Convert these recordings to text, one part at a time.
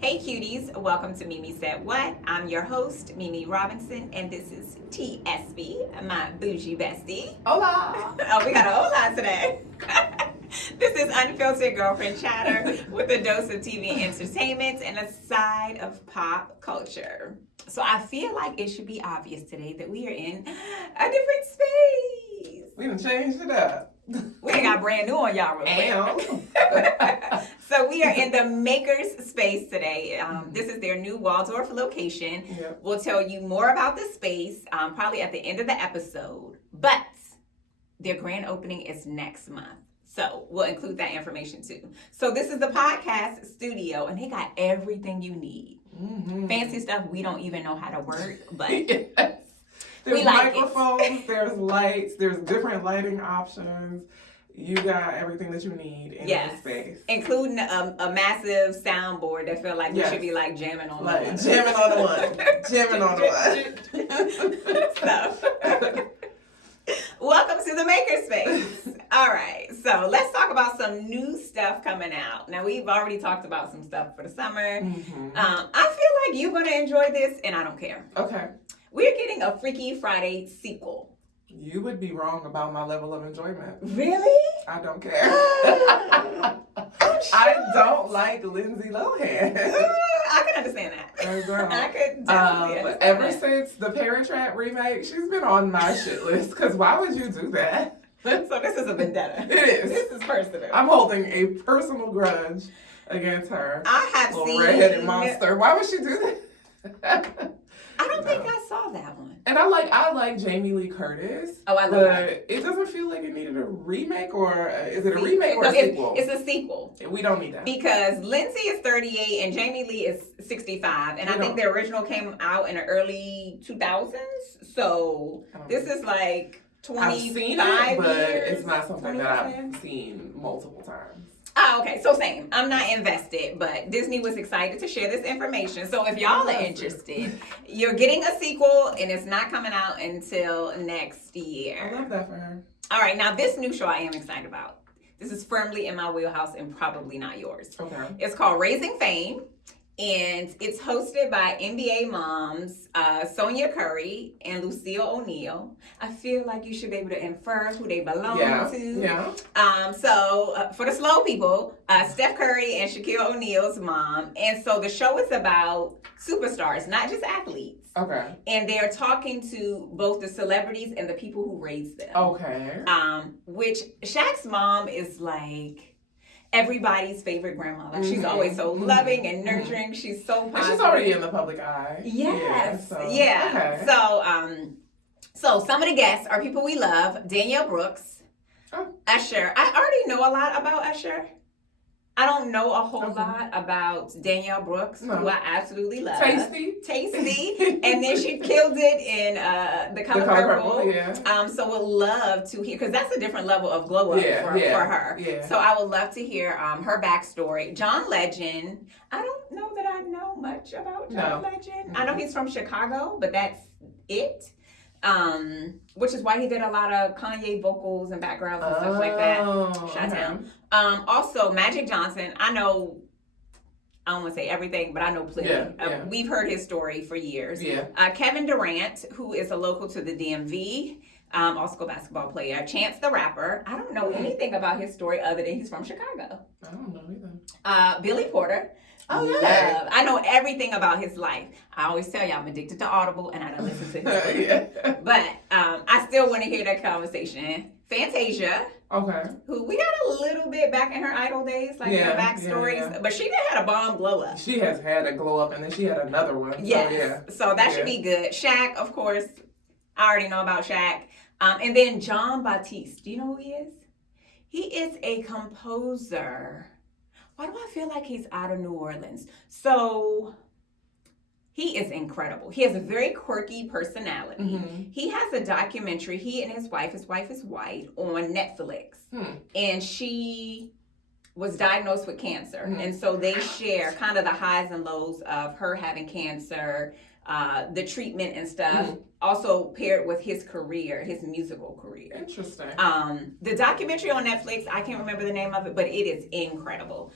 Hey cuties, welcome to Mimi Said What. I'm your host, Mimi Robinson, and this is Espi, my bougie bestie. Hola! Oh, we got a hola today. This is Unfiltered Girlfriend Chatter with a dose of TV entertainment and a side of pop culture. So I feel like it should be obvious today that we are in a different space. We done changed it up. We ain't got brand new on y'all real quick. So we are in the MakerSpace today. This is their new Waldorf location. Yep. We'll tell you more about the space probably at the end of the episode. But their grand opening is next month. So we'll include that information too. So this is the podcast studio, and they got everything you need. Mm-hmm. Fancy stuff we don't even know how to work, but yes. There's microphones, there's lights, there's different lighting options. You got everything that you need in this space. Including a massive soundboard that felt like we should be like jamming on the one. Jamming on the one. Jamming on the one. So, welcome to the Makerspace. All right, so let's talk about some new stuff coming out. Now, we've already talked about some stuff for the summer. Mm-hmm. I feel like you're going to enjoy this, and I don't care. Okay. We're getting a Freaky Friday sequel. You would be wrong about my level of enjoyment. Really? I don't care. I don't like Lindsay Lohan. I can understand that. I could definitely understand ever since the Parent Trap remake, she's been on my shit list. Because why would you do that? So this is a vendetta. It is. This is personal. I'm holding a personal grudge against her. I have seen redheaded monster. Why would she do that? I don't think I saw that one. And I like Jamie Lee Curtis. Oh, I love her. It doesn't feel like it needed a remake, or is it a remake or a sequel? It's a sequel. We don't need that. Because Lindsay is 38 and Jamie Lee is 65. And I think the original came out in the early 2000s. So this is like 25 I've seen it, but years. It's not something that I've seen multiple times. Oh, okay. So same. I'm not invested, but Disney was excited to share this information. So if y'all are interested, you're getting a sequel, and it's not coming out until next year. I love that for her. All right. Now, this new show I am excited about. This is firmly in my wheelhouse and probably not yours. Okay. It's called Raising Fame, and it's hosted by NBA moms Sonia Curry and Lucille O'Neal. I feel like you should be able to infer who they belong to. Yeah. So for the slow people, Steph Curry and Shaquille O'Neal's mom. And so the show is about superstars, not just athletes. Okay. And they're talking to both the celebrities and the people who raised them. Okay. Which Shaq's mom is like everybody's favorite grandma. Like she's always so loving and nurturing. She's so positive. And she's already in the public eye. Yes. Okay. So some of the guests are people we love. Danielle Brooks, Usher. I already know a lot about Usher. I don't know a whole lot about Danielle Brooks, who I absolutely love. Tasty. And then she killed it in The Color Purple. Yeah. So would love to hear, because that's a different level of glow up for her. Yeah. So I would love to hear her backstory. John Legend. I don't know that I know much about John Legend. I know he's from Chicago, but that's it. Which is why he did a lot of Kanye vocals and backgrounds and stuff like that. Chi-Town. Also, Magic Johnson. I know, I don't want to say everything, but I know plenty. We've heard his story for years. Kevin Durant, who is a local to the DMV, also a basketball player. Chance the Rapper. I don't know anything about his story other than he's from Chicago. I don't know either. Billy Porter. Oh, yeah. I know everything about his life. I always tell you I'm addicted to Audible, and I don't listen to his But I still want to hear that conversation. Fantasia. Okay. Who we got a little bit back in her Idol days, like her backstories. But she had a bomb blow up. She has had a glow up, and then she had another one. Yes. So that should be good. Shaq, of course. I already know about Shaq. And then Jon Batiste. Do you know who he is? He is a composer. Why do I feel like he's out of New Orleans? So he is incredible. He has a very quirky personality. Mm-hmm. He has a documentary, he and his wife is white, on Netflix. And she was diagnosed with cancer. And so they share kind of the highs and lows of her having cancer, the treatment and stuff, also paired with his career, his musical career. Interesting. The documentary on Netflix, I can't remember the name of it, but it is incredible.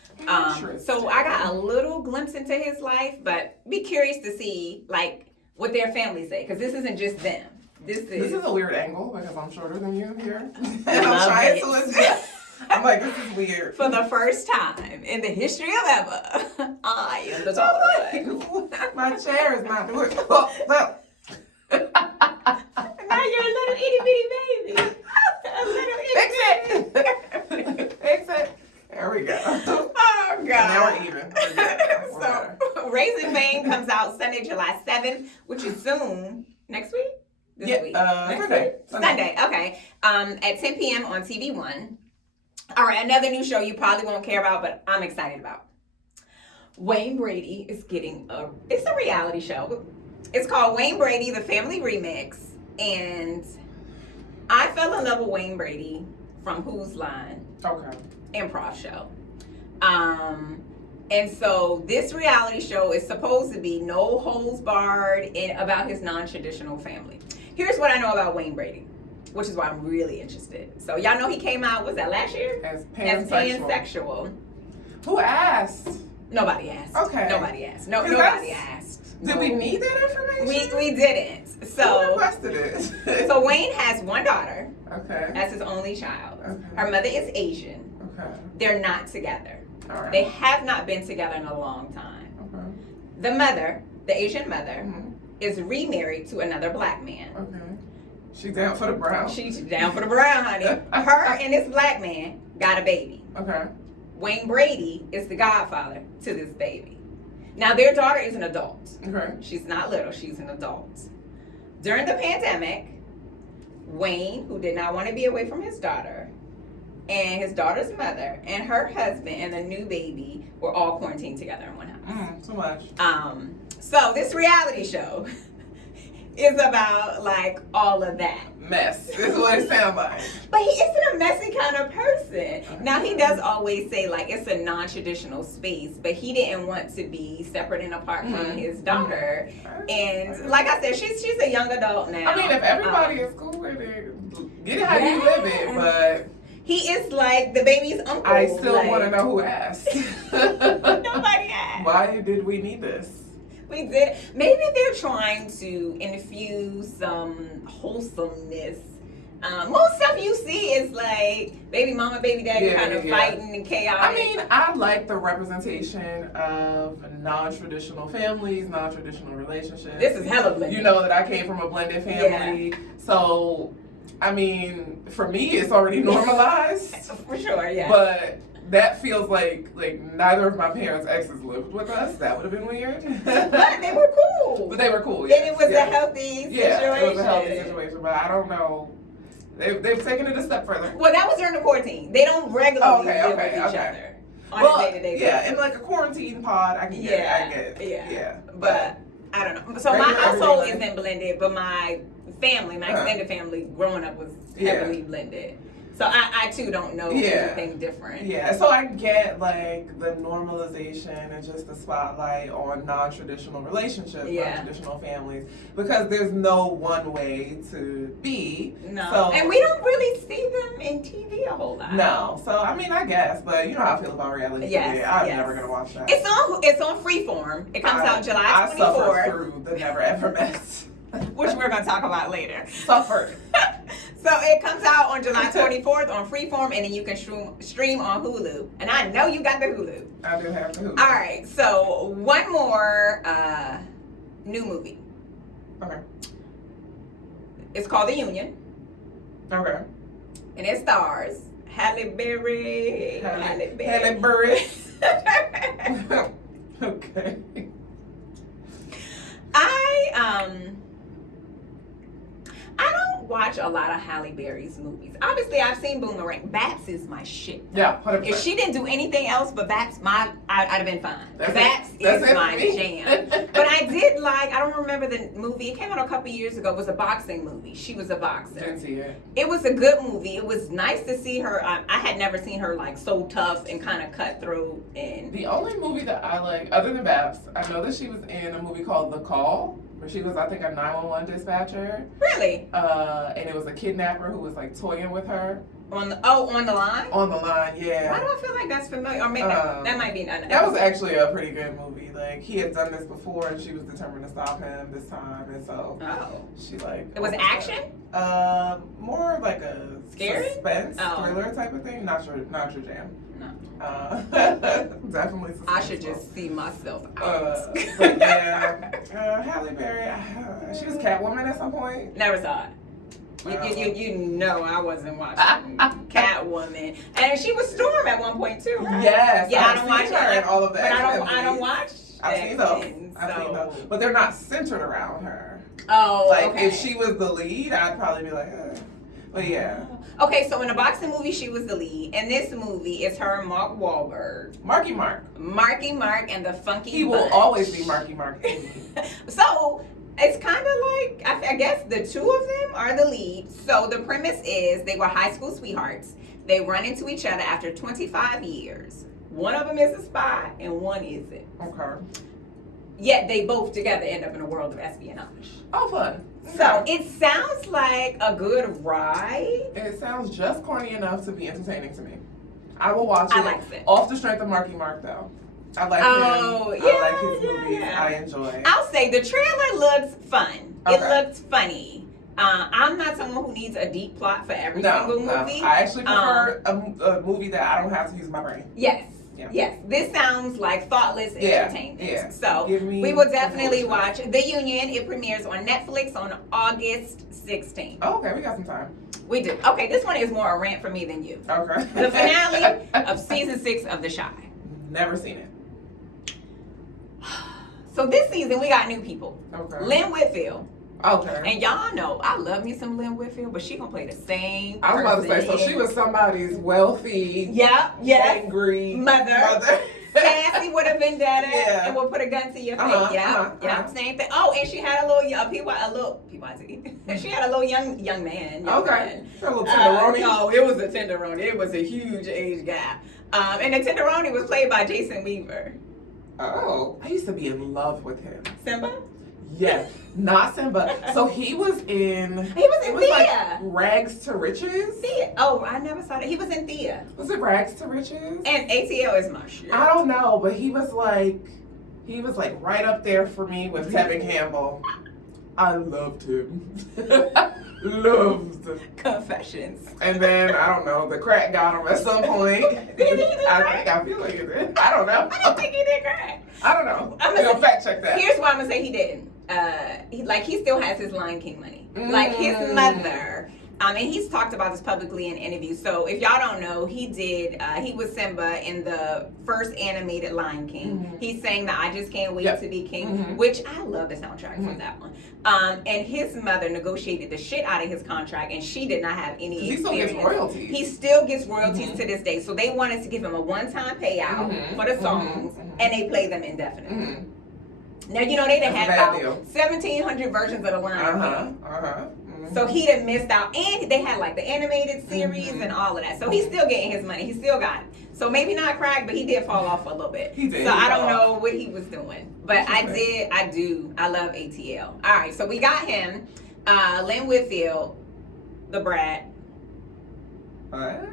So I got a little glimpse into his life, but be curious to see like what their family say, because this isn't just them. This is a weird angle because I'm shorter than you here. And I'm trying to listen. I'm like, this is weird. For the first time in the history of ever, I am the taller one. My chair is not doing well. Now you're a little itty bitty baby. A little itty bitty. Fix it. There we go. Oh, God. Now we're even. So, Raising Bane comes out Sunday, July 7th, which is soon. Next week? This week? Sunday. Okay. At 10 p.m. on TV One. All right, another new show you probably won't care about, but I'm excited about. Wayne Brady is getting it's a reality show. It's called Wayne Brady, The Family Remix. And I fell in love with Wayne Brady from Who's Line? Okay. Improv show. And so this reality show is supposed to be no holds barred about his non-traditional family. Here's what I know about Wayne Brady, which is why I'm really interested. So y'all know he came out, was that last year? As pansexual. Who asked? Nobody asked. Okay. Nobody asked. Nobody asked. Did we need that information? We didn't. So who requested it? So Wayne has one daughter. Okay. That's his only child. Okay. Her mother is Asian. Okay. They're not together. All right. They have not been together in a long time. Okay. The mother, the Asian mother, is remarried to another black man. Okay. She's down for the brown. She's down for the brown, honey. Her and this black man got a baby. Okay. Wayne Brady is the godfather to this baby. Now, their daughter is an adult. Okay. She's not little. She's an adult. During the pandemic, Wayne, who did not want to be away from his daughter, and his daughter's mother, and her husband, and the new baby were all quarantined together in one house. Too much. So this reality show is about like all of that. Mess. This is what it sounds like. But he isn't a messy kind of person. Now, he does always say like it's a non-traditional space, but he didn't want to be separate and apart from his daughter. And like I said, she's a young adult now. I mean, if everybody is cool with it, get it how you live it, but he is like the baby's uncle. I still want to know who asked. Nobody asked. Why did we need this? We did. Maybe they're trying to infuse some wholesomeness. Most stuff you see is like baby mama, baby daddy kind of fighting and chaos. I mean, I like the representation of non-traditional families, non-traditional relationships. This is hella blended. You know that I came from a blended family. So, I mean, for me, it's already normalized. For sure, yeah. But that feels like neither of my parents' exes lived with us. That would have been weird. But they were cool. But they were cool, yes. And it was a healthy situation. Yeah, it was a healthy situation. But I don't know. They've taken it a step further. Well, that was during the quarantine. They don't regularly live with each other on a day-to-day basis. Yeah, in like a quarantine pod, I can get it. Yeah. But I don't know. So my household isn't blended, but my family, my extended family growing up was heavily blended. So I too don't know anything different. Yeah, so I get like the normalization and just the spotlight on non-traditional relationships, non-traditional families, because there's no one way to be. No, so, and we don't really see them in TV a whole lot. No, so I mean I guess, but you know how I feel about reality TV. I'm never gonna watch that. It's on Freeform. It comes out July 24th. I suffered through the Never Ever Mess. Which we're going to talk about later. Suffered. So it comes out on July 24th on Freeform, and then you can stream on Hulu. And I know you got the Hulu. I do have the Hulu. All right, so one more new movie. Okay. It's called The Union. Okay. And it stars Halle Berry. Halle Berry. Okay. I don't watch a lot of Halle Berry's movies. Obviously, I've seen Boomerang. Bats is my shit. Yeah, 100%. If she didn't do anything else but Bats, I'd have been fine. Bats is my jam. But I I did like, I don't remember the movie. It came out a couple years ago. It was a boxing movie. She was a boxer. Didn't see it. It was a good movie. It was nice to see her. I had never seen her like so tough and kind of cutthroat. And the only movie that I like, other than Babs, I know that she was in a movie called The Call, where she was, I think, a 911 dispatcher. Really? And it was a kidnapper who was like toying with her. On the line? On the line, yeah. Why do I feel like that's familiar? Or maybe that might be another. That was actually a pretty good movie. Like, he had done this before, and she was determined to stop him this time, and so she like. It was action? More like a scary suspense thriller type of thing. Not your jam. No. Definitely suspense. I should just see myself out. But yeah, Halle Berry. She was Catwoman at some point. Never saw it. You know I wasn't watching Catwoman, and she was Storm at one point too, right? Yes. Yeah, I don't watch her and all of that. I don't watch. I've seen those, but they're not centered around her. Oh, like okay. if she was the lead, I'd probably be like, but yeah. Okay, so in the boxing movie, she was the lead. In this movie, it's her, Mark Wahlberg, Marky Mark, and the Funky. He will always be Marky Mark. So. It's kind of like, I guess the two of them are the lead. So the premise is they were high school sweethearts. They run into each other after 25 years. One of them is a spy and one isn't. Okay. Yet they both together end up in a world of espionage. Oh, fun. So it sounds like a good ride. It sounds just corny enough to be entertaining to me. I will watch it. I like it. Off the strength of Marky Mark, though. I like him. I like his movies. Yeah. I enjoy. I'll say the trailer looks fun. Okay. It looks funny. I'm not someone who needs a deep plot for every single movie. I actually prefer a movie that I don't have to use my brain. Yes. Yeah. Yes. This sounds like thoughtless entertainment. Yeah. So we will definitely watch The Union. It premieres on Netflix on August 16th. Oh, okay, we got some time. We do. Okay, this one is more a rant for me than you. Okay. The finale of season 6 of The Chi. Never seen it. So this season we got new people. Okay. Lynn Whitfield. Okay. And y'all know I love me some Lynn Whitfield, but she gonna play the same person. I was about to say, so she was somebody's wealthy, angry mother. Sassy with a vendetta and will put a gun to your face. Same thing. Oh, and she had a little PYT. She had a little young man. A little tenderoni. No, it was a tenderoni. It was a huge age gap. And the tenderoni was played by Jason Weaver. Oh, I used to be in love with him. Simba? Yes, not Simba. So he was in Thea. Like Rags to Riches. Thea. Oh, I never saw that. He was in Thea. Was it Rags to Riches? And ATL is my shit. I don't know, but he was like right up there for me with Tevin Campbell. I loved him. Loved. Confessions. And then I don't know, the crack got him at some point. I feel like it did. I don't know. I don't think he did crack. I don't know. I'm gonna fact check that. Here's why I'm gonna say he didn't. He still has his Lion King money. Like his mother. And he's talked about this publicly in interviews. So if y'all don't know, he was Simba in the first animated Lion King. Mm-hmm. He sang the I Just Can't Wait to Be King, which I love the soundtrack for that one. And his mother negotiated the shit out of his contract, and she did not have any experience. He still gets royalties. He still gets royalties to this day. So they wanted to give him a one-time payout for the songs, and they play them indefinitely. Now, you know, they done had about 1,700 versions of the Lion King. So he done missed out. And they had like the animated series and all of that. So he's still getting his money. He still got it. So maybe not crack, but he did fall off a little bit. He did. So I don't know what he was doing. But I love ATL. All right, so we got him. Lynn Whitfield, the brat. What?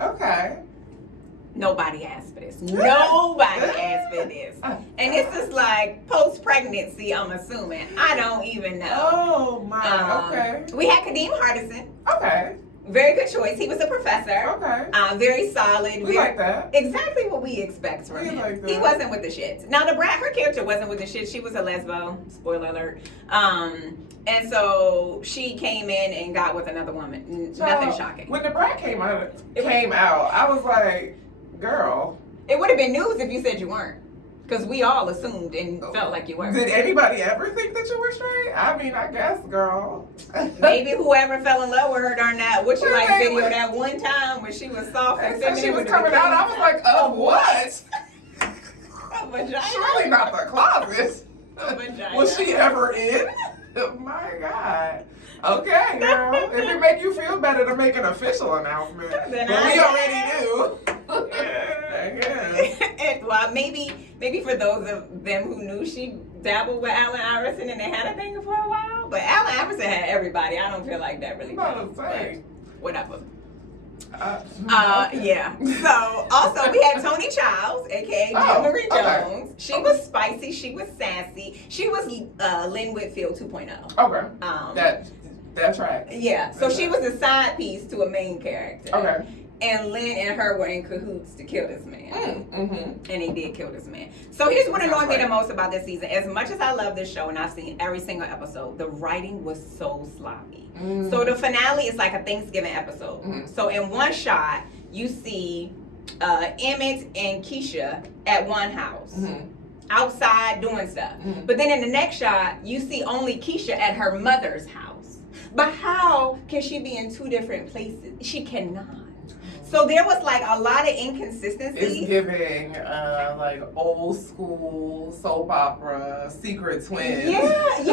Okay. Nobody asked for this. Nobody asked for this. And this is like post-pregnancy, I'm assuming. I don't even know. Oh, my. Okay. We had Kadeem Hardison. Okay. Very good choice. He was a professor. Okay. Very solid. We like that. Exactly what we expect from him. Like that. He wasn't with the shits. Now, the brat, her character wasn't with the shit. She was a lesbo. Spoiler alert. And so she came in and got with another woman. Nothing shocking. When the brat came out, I was like, girl. It would have been news if you said you weren't. Because we all assumed and felt like you were. Did anybody ever think that you were straight? I mean, I guess, girl. Maybe whoever fell in love with her during that What You Like video that one time when she was soft and feminine. She was coming out, I was like, what? vagina. Surely not the closet. A vagina. Was she ever in? My God. Okay, girl. If it make you feel better to make an official announcement, but we already do. And, well, maybe for those of them who knew, she dabbled with Allen Iverson and they had a thing for a while. But Allen Iverson had everybody. I don't feel like that really. Whatever. Yeah. So also we had Tony Childs, aka Jill Marie Jones. She was spicy. She was sassy. She was Lynn Whitfield 2.0. Okay. That track. Yeah. So she was a side piece to a main character. Okay. And Lynn and her were in cahoots to kill this man. And they did kill this man. So here's what annoyed me the most about this season. As much as I love this show and I've seen every single episode, the writing was so sloppy. So the finale is like a Thanksgiving episode. So in one shot, you see Emmett and Keisha at one house. Outside doing stuff. But then in the next shot, you see only Keisha at her mother's house. But how can she be in two different places? She cannot. So there was like a lot of inconsistencies. It's giving like old school soap opera, Secret Twins. Yes.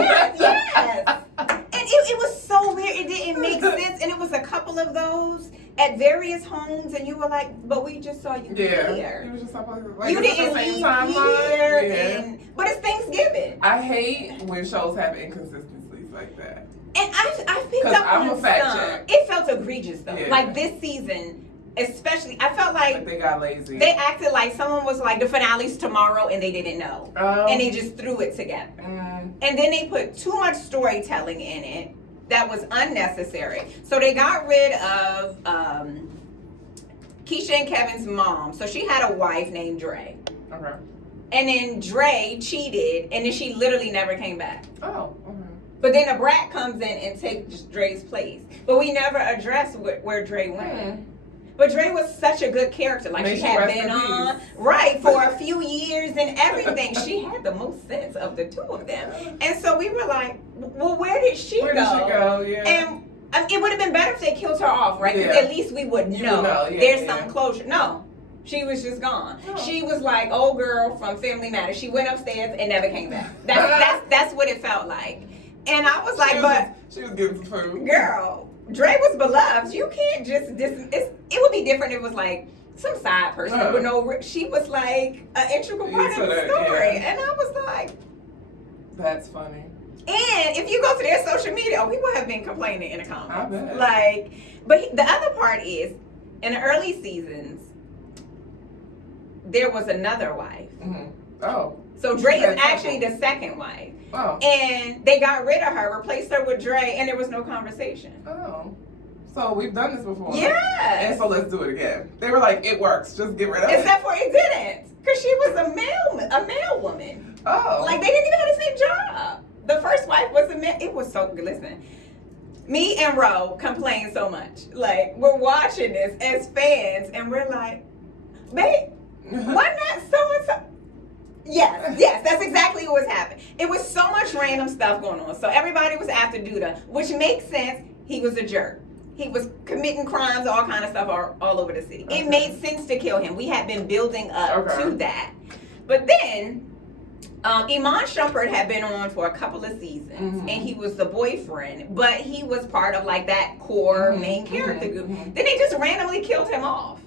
And it was so weird. It didn't make sense. And it was a couple of those at various homes, and you were like, "But we just saw you here. You was just like, you didn't leave here." But it's Thanksgiving. I hate when shows have inconsistencies like that. And I picked up on some. It felt egregious though. Like this season. Especially, I felt like they got lazy. They acted like someone was like, the finale's tomorrow, and they didn't know. And they just threw it together. And then they put too much storytelling in it that was unnecessary. So they got rid of Keisha and Kevin's mom. So she had a wife named Dre. Okay. And then Dre cheated, and then she literally never came back. Oh, okay. But then a brat comes in and takes Dre's place. But we never addressed where Dre went. But Dre was such a good character. Like, she had been on, for a few years and everything. She had the most sense of the two of them. And so we were like, well, where did she go? And it would have been better if they killed her off, right? Because at least we would know. There's some closure. No. She was just gone. She was like old girl from Family Matters. She went upstairs and never came back. That's what it felt like. And I was like, she was getting some food. Girl. Dre was beloved. You can't just it would be different if it was like some side person with no. She was like an integral part of the story, and I was like, "That's funny." And if you go to their social media, people have been complaining in the comments. I bet. Like, but the other part is, in the early seasons, there was another wife. So Dre is actually the second wife. And they got rid of her, replaced her with Dre, and there was no conversation. So we've done this before. Yeah. And so let's do it again. They were like, it works, just get rid of it. Except for it didn't. Because she was a male woman. Like, they didn't even have the same job. The first wife was a man. It was so good. Listen, me and Ro complain so much. Like, we're watching this as fans, and we're like, babe, why not so-and-so? Yes, that's exactly what was happening. It was so much random stuff going on. So everybody was after Duda, which makes sense. He was a jerk. He was committing crimes, all kind of stuff all over the city. It made sense to kill him. We had been building up to that. But then, Iman Shumpert had been on for a couple of seasons, and he was the boyfriend, but he was part of like that core main character group. Then they just randomly killed him off.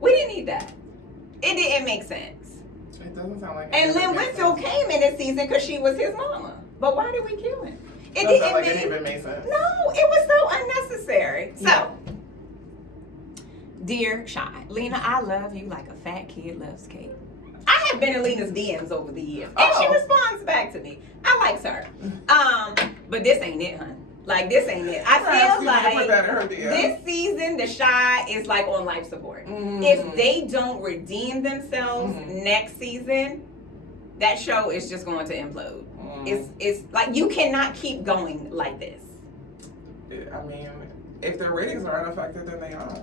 We didn't need that. It didn't make sense. It doesn't sound like. And Lynn Whitfield came in this season because she was his mama. But why did we kill him? It didn't even make sense. No, it was so unnecessary. So, dear Shy, Lena, I love you like a fat kid loves cake. I have been in Lena's DMs over the years, and she responds back to me. I like her. But this ain't it, hon. Like, this ain't it. I feel like this season, the Shy is like on life support. If they don't redeem themselves next season, that show is just going to implode. It's like, you cannot keep going like this. I mean, if their ratings are unaffected, then they are.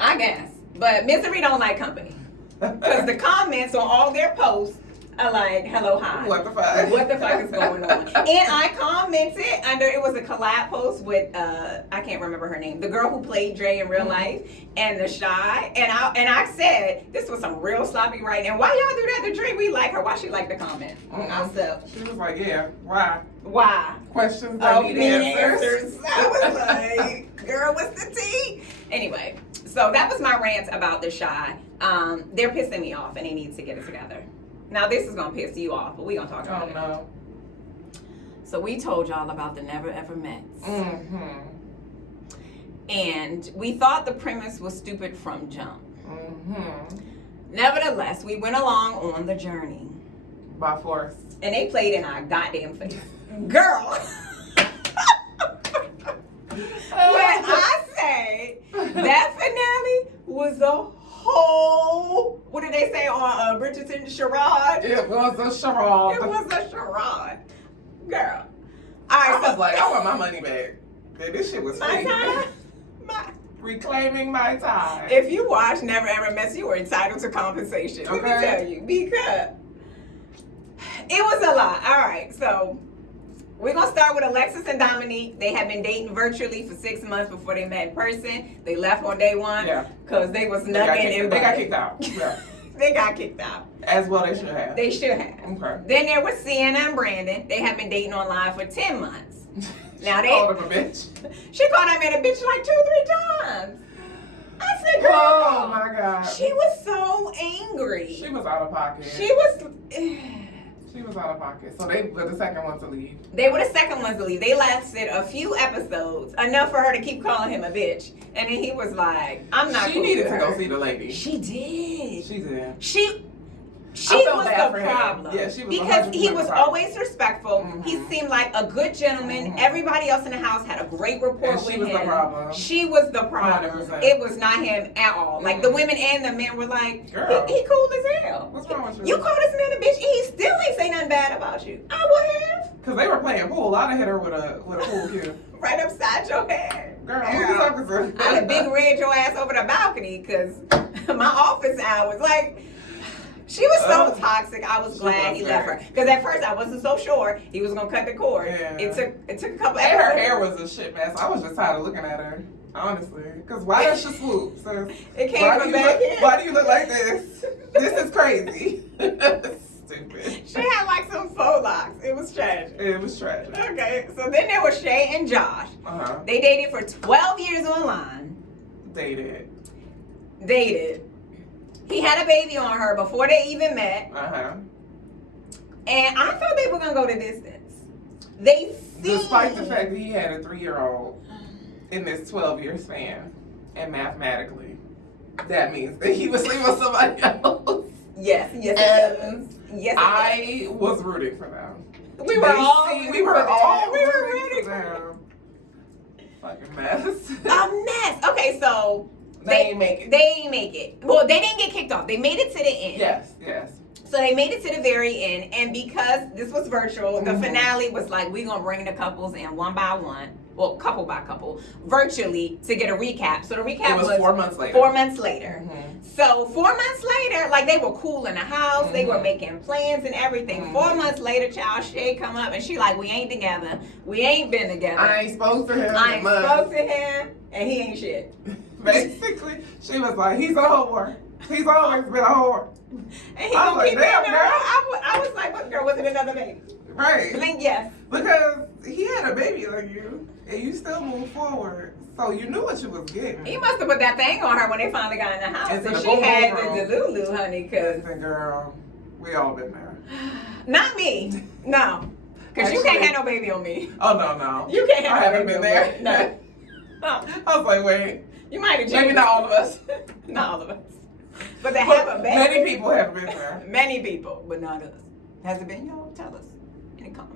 I guess. But Misery don't like company. Because the comments on all their posts like, hello, hi. What the fuck? What the fuck is going on? And I commented under, it was a collab post with, I can't remember her name, the girl who played Dre in real life, and the Shy. And I said, this was some real sloppy writing. And why y'all do that to Dre? We like her. Why she like the comment? I said, she was like, yeah, why? Why? Questions that need answers. I was like, girl, what's the tea? Anyway, so that was my rant about the Shy. They're pissing me off and they need to get it together. Now this is gonna piss you off, but we gonna talk about it. No. So we told y'all about the Never Ever Mets. Mm-hmm. And we thought the premise was stupid from jump. Mm-hmm. Nevertheless, we went along on the journey. By force. And they played in our goddamn face. Girl! When I say that finale was a whole, what did they say on Bridgerton, charade? It was a charade. It was a charade. Girl. I was like, I want my money back. Man, this shit was my free. time. Reclaiming my time. If you watch Never Ever Mets, you were entitled to compensation. Okay. Let me tell you. Because it was a lot. All right, so we're going to start with Alexis and Dominique. They had been dating virtually for 6 months before they met in person. They left on day one because they was nugging and they got kicked out. Yeah. They got kicked out. As well they should have. They should have. Okay. Then there was Sienna and Brandon. They had been dating online for 10 months. Now she called him a bitch. She called him a bitch like 2-3 times. I said, girl. Oh my God. She was so angry. She was out of pocket. She was out of pocket. So they were the second ones to leave. They were the second ones to leave. They lasted a few episodes, enough for her to keep calling him a bitch. And then he was like, I'm not She needed to go see the lady. She did. She did. She was the problem. Yeah, she was because he was always respectful. Mm-hmm. He seemed like a good gentleman. Mm-hmm. Everybody else in the house had a great rapport with him. She was the problem. She was the problem. 100%. It was not him at all. Like the women and the men were like, girl, he cool as hell. What's wrong with you? You called this man a bitch and he still ain't say nothing bad about you. I would have. Because they were playing pool. I'd have hit her with a pool cue. Right upside your head. Girl, who's officer? I'd have big red your ass over the balcony because my office hours. Like, she was so toxic. I was glad he left her. Because at first I wasn't so sure he was gonna cut the cord. Yeah. It took a couple. And her hair was a shit mess. I was just tired of looking at her, honestly. Because why does she swoop? So it came from back in. Why do you look like this? This is crazy. Stupid. She had like some faux locks. It was tragic. It was tragic. Okay, so then there was Shay and Josh. They dated for 12 years online. Dated. He had a baby on her before they even met. And I thought they were going to go the distance. Despite the fact that he had a 3-year-old in this 12-year span. And mathematically, that means that he was sleeping with somebody else. Yes. I was rooting for them. We were all rooting for them. Fucking mess. A mess. Okay, so They ain't make it. They ain't make it. Well, they didn't get kicked off. They made it to the end. Yes. So they made it to the very end, and because this was virtual, the finale was like, we're going to bring the couples in one by one, well, couple by couple, virtually to get a recap. So the recap was 4 months later. 4 months later. So 4 months later, like they were cool in the house, they were making plans and everything. 4 months later, child Shay come up and she like, we ain't together. We ain't been together. I ain't spoke to him. And he ain't shit. Basically, she was like, he's a whore. He's always been a whore. And he gonna keep damn girl. I was like, what girl? Was it another baby? Right. Blink yes. Because he had a baby on you, and you still moved forward. So you knew what you was getting. He must have put that thing on her when they finally got in the house. And she had the Delulu, honey, because... Listen, girl, we all been there. Not me. No. Because you can't have no baby on me. Oh, no. You can't have no baby on me. I haven't been there. No. I was like, wait. You might have maybe not all of us. Not all of us. But they have a baby. Many people have been there. Many people, but not us. Has it been y'all? Tell us in the comments.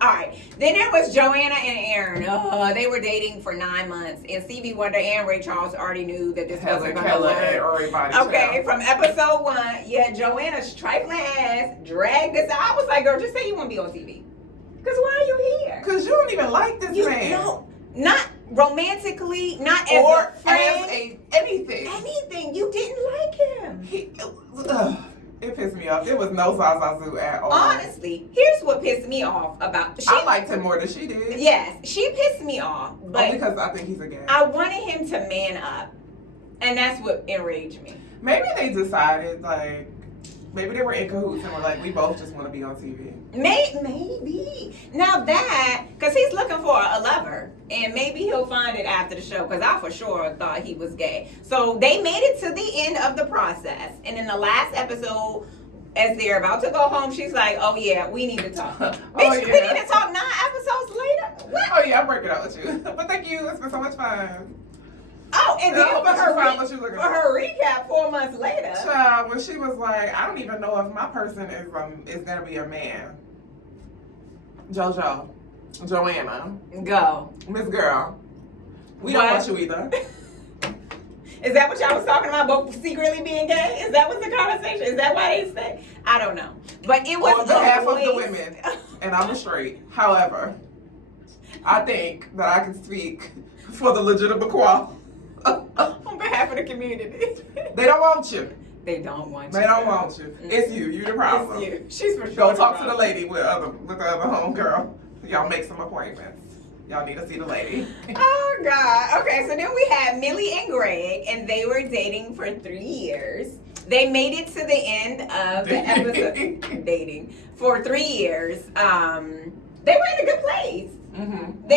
All right. Then there was Joanna and Aaron. They were dating for 9 months. And Stevie Wonder and Ray Charles already knew that this wasn't going to work. Okay, from episode 1, Joanna's trifling ass dragged this out. I was like, girl, just say you want to be on TV. Because why are you here? Because you don't even like this man. No, not romantically, not as or a friend. Anything. Anything. You didn't like him. It pissed me off. It was no Zazu at all. Honestly, here's what pissed me off about. I liked him more than she did. Yes, she pissed me off, but only because I think he's a gay. I wanted him to man up, and that's what enraged me. Maybe they decided like. Maybe they were in cahoots and were like, we both just want to be on TV. Maybe. Now that, because he's looking for a lover, and maybe he'll find it after the show, because I for sure thought he was gay. So they made it to the end of the process. And in the last episode, as they're about to go home, she's like, oh yeah, we need to talk. Bitch, we need to talk 9 episodes later? What? Oh yeah, I'm breaking up with you. But thank you, it's been so much fun. Oh, and then for her recap 4 months later. Child, when she was like, I don't even know if my person is gonna be a man. Joanna, go, Miss Girl, we don't want you either. Is that what y'all was talking about? Both secretly being gay? Is that what's the conversation? Is that why they say? I don't know, but it was on behalf of the women, and I'm a straight. However, I think that I can speak for the legitimate qual. On behalf of the community. They don't want you. They don't want you. They don't want you. Mm-hmm. It's you. You the problem. It's you. She's for sure. Go talk to the lady with the other homegirl. Y'all make some appointments. Y'all need to see the lady. Oh God. Okay, so then we had Millie and Greg, and they were dating for 3 years. They made it to the end of the episode. Dating for 3 years. They were in a good place. Mm-hmm.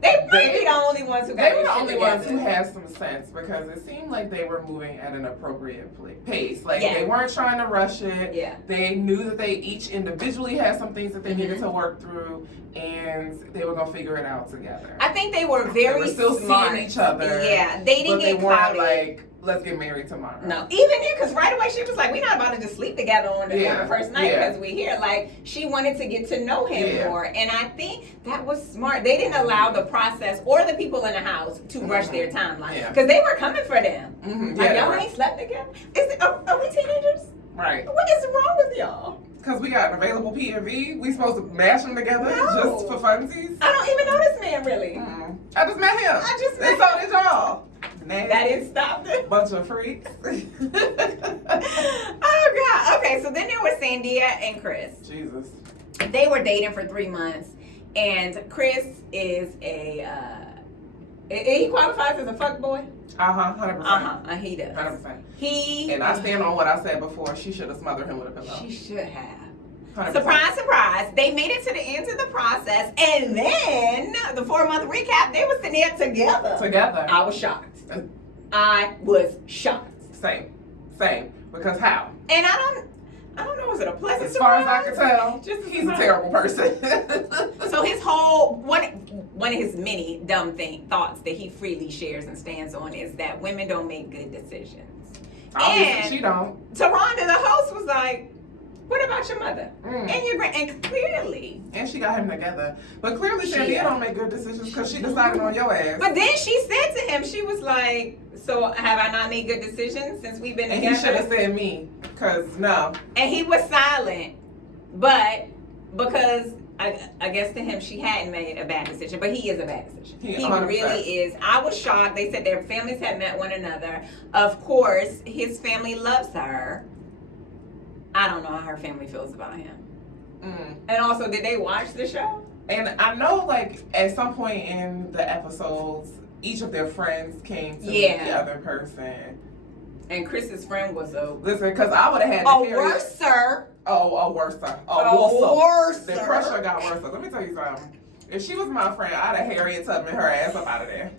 They might be the only ones who got They were the only ones who had some sense, because it seemed like they were moving at an appropriate pace. Like, they weren't trying to rush it. Yeah. They knew that they each individually had some things that they needed to work through, and they were going to figure it out together. I think they were very still smart. Seeing each other. Yeah, they didn't get clouded. Like, let's get married tomorrow. No, even then, because right away she was like, we're not about to just sleep together on the first night because we're here. Like, she wanted to get to know him more. And I think that was smart. They didn't allow the process or the people in the house to rush their timeline. Because they were coming for them. Like, y'all ain't slept together? Are we teenagers? Right. What is wrong with y'all? Because we got an available PMV. We supposed to mash them together just for funsies. I don't even know this man, really. I just met him. And so did y'all. Nasty. That didn't stop it. Bunch of freaks. Oh God. Okay, so then there was Sandia and Chris. Jesus. They were dating for 3 months, and Chris is he qualifies as a fuckboy. 100%. He does. 100%. And I stand on what I said before. She should have smothered him with a pillow. She should have. 100%. Surprise, surprise. They made it to the end of the process, and then the 4-month recap, they were sitting there together. I was shocked. Same. Because how? And I don't know, was it a pleasant surprise? As far as I can tell, he's a terrible person. So his whole, one of his many dumb thoughts that he freely shares and stands on is that women don't make good decisions. Obviously she don't. Taronda, the host, was like, what about your mother? And your and clearly. And she got him together. But clearly Sandia don't make good decisions because she decided on your ass. But then she said to him, she was like, so have I not made good decisions since we've been together? And he should have said me, because no. And he was silent. But because I guess to him she hadn't made a bad decision, but he is a bad decision. He 100%. really is. I was shocked. They said their families had met one another. Of course, his family loves her. I don't know how her family feels about him. And also, did they watch the show? And I know, like, at some point in the episodes, each of their friends came to meet the other person. And Chris's friend was listen, because I would have had a worser. A worser. The pressure got worse. Let me tell you something. If she was my friend, I'd have Harriet Tubman her ass up out of there.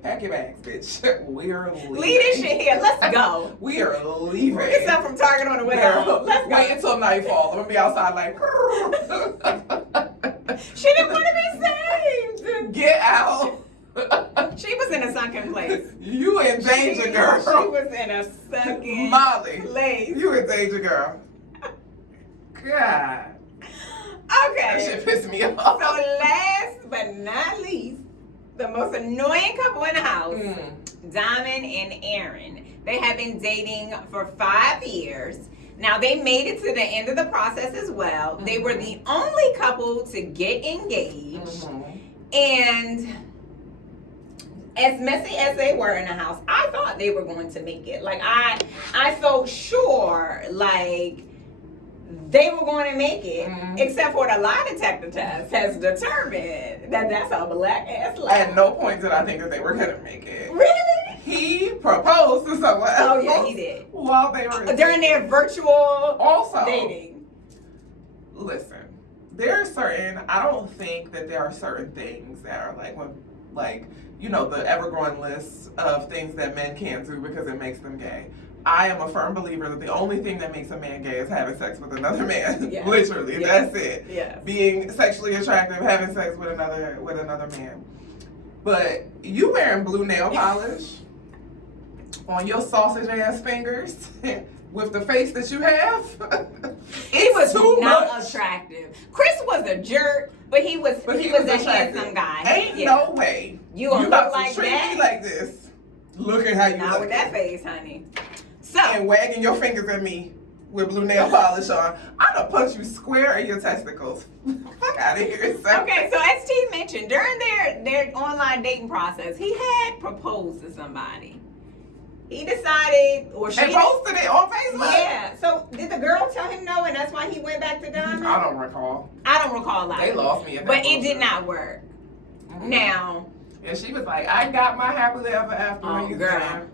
Pack your bags, bitch. We're leaving. Leave this shit here. Let's go. We are leaving. We'll get something from Target on the way out. Let's wait until nightfall. I'm gonna be outside like. She didn't want to be saved. Get out. She was in a sunken place. You in danger, girl. She was in a sunken place. You in danger, girl. God. Okay. That shit pissed me off. So last but not least, the most annoying couple in the house, Diamond and Aaron. They have been dating for 5 years. Now, they made it to the end of the process as well. They were the only couple to get engaged. And as messy as they were in the house, I thought they were going to make it. Like I felt sure, like they were going to make it, except for the lie detector test has determined that that's a black ass lie. At no point did I think that they were going to make it. Really? He proposed to someone else. Oh yeah, he did. While they were during their virtual also dating. Listen, there are certain. I don't think that there are certain things that are like when, like, you know, the ever-growing list of things that men can't do because it makes them gay. I am a firm believer that the only thing that makes a man gay is having sex with another man. Yes. Literally, Yes. that's it. Yes. Being sexually attractive, having sex with another man. But you wearing blue nail polish on your sausage ass fingers with the face that you have. He was too not much. attractive. Chris was a jerk, but he was a attractive. handsome guy. Ain't no way You gonna about look like to treat that? me like this. Look at how you Not look. with that face, honey. So And wagging your fingers at me with blue nail polish on. I'm gonna punch you square in your testicles. Fuck out of here. So. okay, so as T mentioned, during their online dating process, he had proposed to somebody. He decided, or she And posted it on Facebook. Yeah. So did the girl tell him no, and that's why he went back to Diamond? I don't recall. I don't recall that. They lost me at that But it bullshit. did not work. Now, And she was like, I got my happily ever after. oh reason. girl,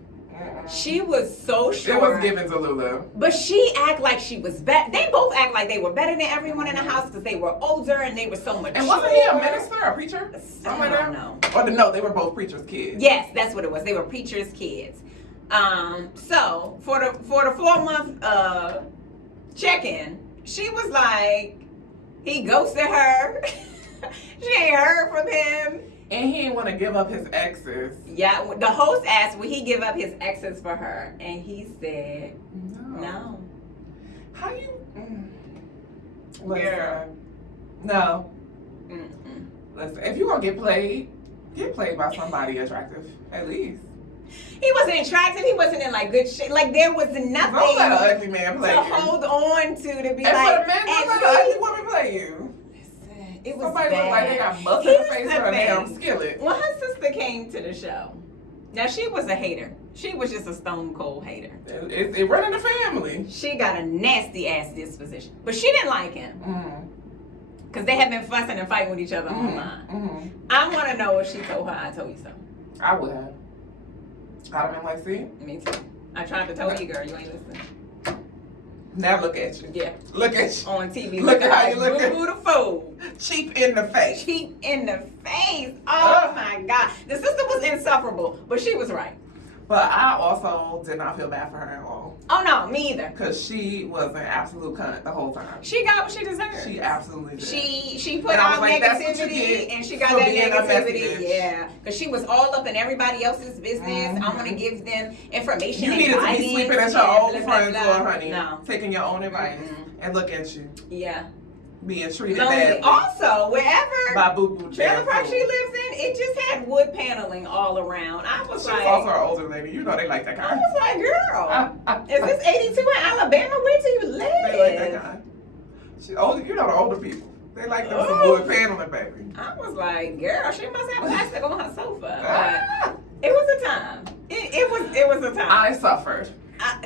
she was so sure. It was given to Lulu. But she act like she was better. They both act like they were better than everyone in the house because they were older and they were so much. And wasn't he a minister, a preacher? I don't know. Or no, they were both preachers' kids. Yes, that's what it was. They were preachers' kids. So for the 4-month check-in, she was like, he ghosted her. She ain't heard from him. And he didn't want to give up his exes. Yeah, the host asked, would he give up his exes for her? And he said, no. How you? Girl. No. Mm-mm. Listen, if you gonna get played by somebody attractive, at least. He wasn't attractive. He wasn't in like good shape. Like there was nothing Don't let an ugly man play to you. hold on to be And like. for the men, don't let an ugly woman play you. Listen, it was Somebody bad. look like they got mustard in the Here's face the or a damn thing. skillet. When her sister came to the show, now she was a hater. She was just a stone cold hater. It run in the family. She got a nasty ass disposition, but she didn't like him because they had been fussing and fighting with each other online. I want to know if she told her I told you so. I would have. I'd have been like, see? Me too. I tried to tell you, girl. You ain't listening. Now look at you. Yeah. Look at you. On TV. Look at how you looking. Boo the fool. Cheap in the face. Cheap in the face. Oh my God. The sister was insufferable, but she was right. But I also did not feel bad for her at all. Oh no, me either. Because she was an absolute cunt the whole time. She got what she deserved. She absolutely did. She put And I was out like, that's what you negativity get and she got for that being a negativity. message. Yeah. Because she was all up in everybody else's business. I want to give them information. You and needed to be guidance sleeping at your and own blah, blah, friend's blah. door, honey. No. Taking your own advice. And look at you. Yeah. Being treated Lonely. badly. Also, wherever By Boo Boo trailer Jam park Food. she lives in, it just had wood paneling all around. I was She's like, also an older lady. You know they like that I kind. was like, girl, is this 82 in Alabama? Where do you live? They like that kind. She older. You know the older people. They like them some wood paneling, baby. I was like, girl, she must have plastic on her sofa. But it was a time. It was a time. I suffered.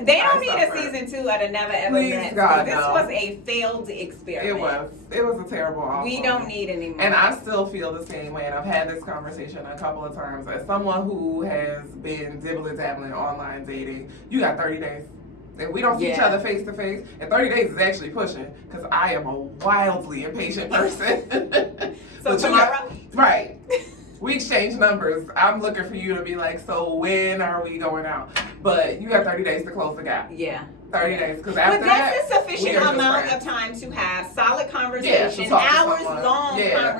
They don't need suffered. a season 2 of the Never Ever Please, Met. God, This no. was a failed experiment. It was a terrible offer. We don't need any more. And I still feel the same way, and I've had this conversation a couple of times. As someone who has been dibbling-dabbling online dating, you got 30 days. If we don't see each other face to face, and 30 days is actually pushing, because I am a wildly impatient person. So But tomorrow? Right. We exchange numbers. I'm looking for you to be like, so when are we going out? But you got 30 days to close the gap. Yeah. 30 days. Because after But that, that's a we sufficient are just amount friends. of time to have solid Yeah, conversation, to talk to hours someone. long Yeah,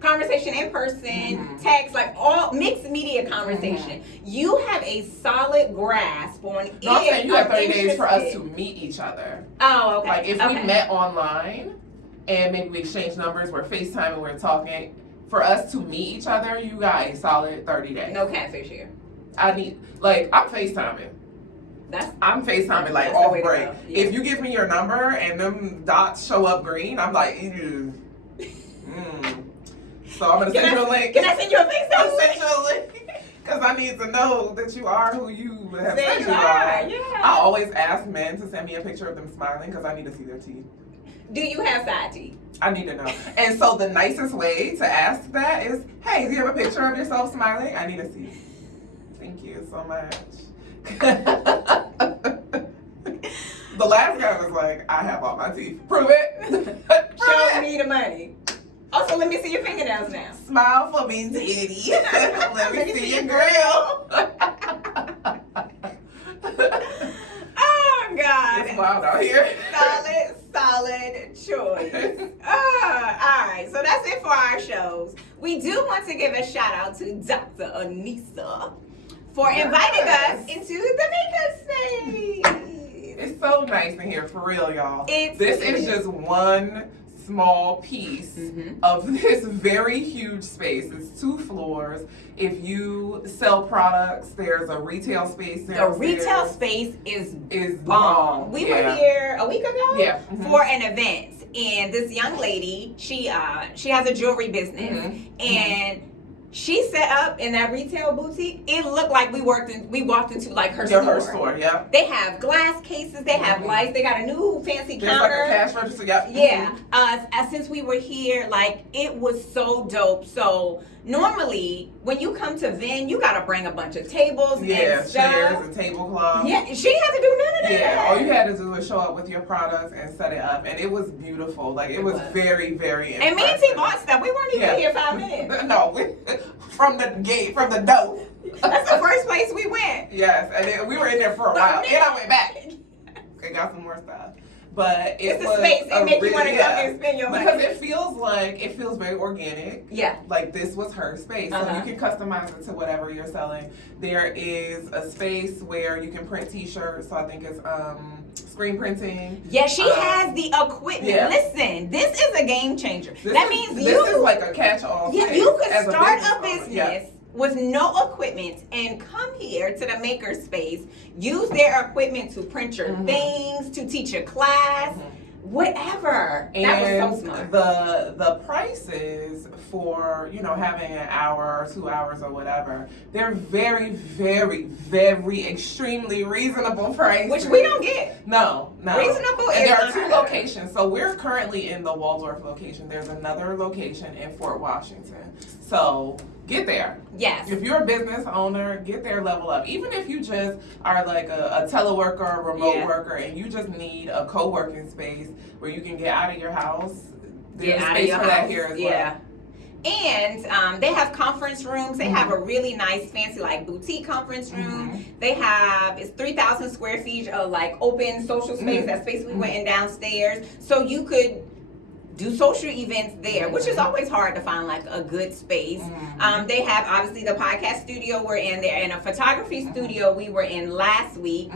conversation in person, text, like all mixed media conversation. You have a solid grasp on it. No, I'm saying you have 30 days for us to meet each other. Oh, okay. Like if we met online and maybe we exchange numbers, we're FaceTiming, we're talking. For us to meet each other, you got a solid 30 days. No catfish here. I'm FaceTiming. I'm FaceTiming like That's the off way to break. go. Yeah. If you give me your number and them dots show up green, I'm like, So So I'm gonna send you a link. Can I send you a FaceTime I'll link? send you a link. Because I need to know that you are who you have There said you you are, are. yeah. I always ask men to send me a picture of them smiling because I need to see their teeth. Do you have side teeth? I need to know. And so the nicest way to ask that is, hey, do you have a picture of yourself smiling? I need to see. Thank you so much. The last guy was like, I have all my teeth. Prove it. Show me the money. Also, let me see your fingernails now. Smile for me, titty. Let me see your grill. Oh, God. It's wild out here. Solid choice. All right, so that's it for our shows. We do want to give a shout out to Dr. Anissa for inviting us into the MakerSpace. It's so nice in here, for real, y'all. This is just one small piece of this very huge space. It's 2 floors. If you sell products, there's a retail space there. The retail space is bomb. We were here a week ago Mm-hmm. for an event, and this young lady, she has a jewelry business, and she set up in that retail boutique. It looked like we walked into like her store. Her store, yeah. They have glass cases. They have lights. They got a new fancy There's counter. like a cash register, yeah. Yeah. Since we were here, like it was so dope. So normally when you come to Vin, you gotta bring a bunch of tables and stuff. Chairs and tablecloths. Yeah, she didn't have to do none of that. Yeah, all you had to do was show up with your products and set it up, and it was beautiful. Like it was very, very impressive. And me and T bought stuff. We weren't even here 5 minutes. No, from the gate, from the door. That's the first place we went. Yes, and we were in there for a while, and I went back and got some more stuff. But it's the space. It makes you want to come and spend your money. Because it feels very organic. Yeah. Like this was her space. So you can customize it to whatever you're selling. There is a space where you can print t-shirts. So I think it's screen printing. Yeah, she has the equipment. Yeah. Listen, this is a game changer. This is like a catch-all. Yeah, you could start a business with no equipment and come here to the MakerSpace, use their equipment to print your things, to teach a class, whatever. And that was so smart. The prices for, having an hour or 2 hours or whatever, they're very, very, very extremely reasonable prices. Which we don't get. No. Reasonable and is there are 2 locations. So we're currently in the Waldorf location. There's another location in Fort Washington. So get there. Yes. If you're a business owner, get there, level up. Even if you just are like a teleworker, a remote worker, and you just need a co-working space where you can get out of your house, there's space for that here as well. And they have conference rooms. They have a really nice, fancy, like boutique conference room. They have, it's 3,000 square feet of like open social space. That space we went in downstairs. So you could do social events there, which is always hard to find like a good space. They have obviously the podcast studio we're in there, and a photography studio we were in last week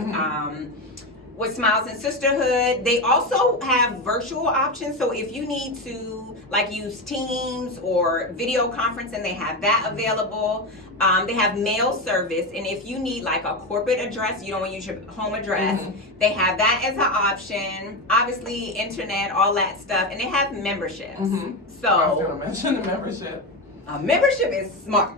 with Smiles and Sisterhood. They also have virtual options, so if you need to like use Teams or video conferencing, they have that available. They have mail service, and if you need like a corporate address, you don't want to use your home address, they have that as an option. Obviously, internet, all that stuff, and they have memberships. So I was going to mention the membership. A membership is smart.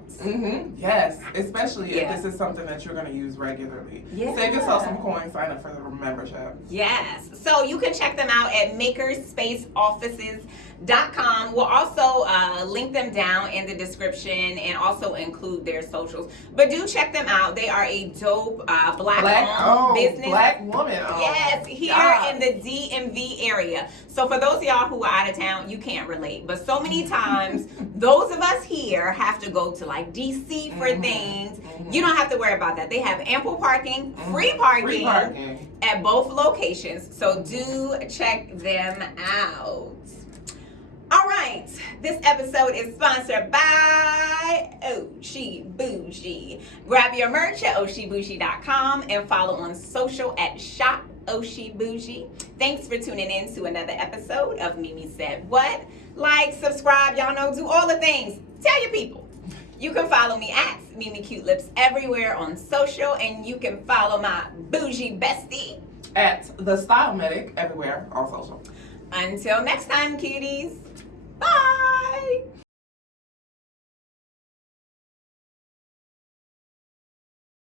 Yes, especially if this is something that you're going to use regularly. Save yourself some coins, sign up for the membership. Yes. So you can check them out at MakerSpaceOffices.com. We'll also link them down in the description and also include their socials. But do check them out. They are a dope black-owned business. Black woman. Yes, here in the DMV area. So for those of y'all who are out of town, you can't relate. But so many times, those of us here have to go to like DC for things. You don't have to worry about that. They have ample parking, free parking at both locations. So do check them out. All right, this episode is sponsored by Oshi Bougie. Grab your merch at oshibougie.com and follow on social at Shop Oshi Bougie. Thanks for tuning in to another episode of Mimi Said What. Like, subscribe, y'all know, do all the things. Tell your people. You can follow me at Mimi Cute Lips everywhere on social, and you can follow my bougie bestie at The Style Medic everywhere on social. Until next time, cuties. Bye.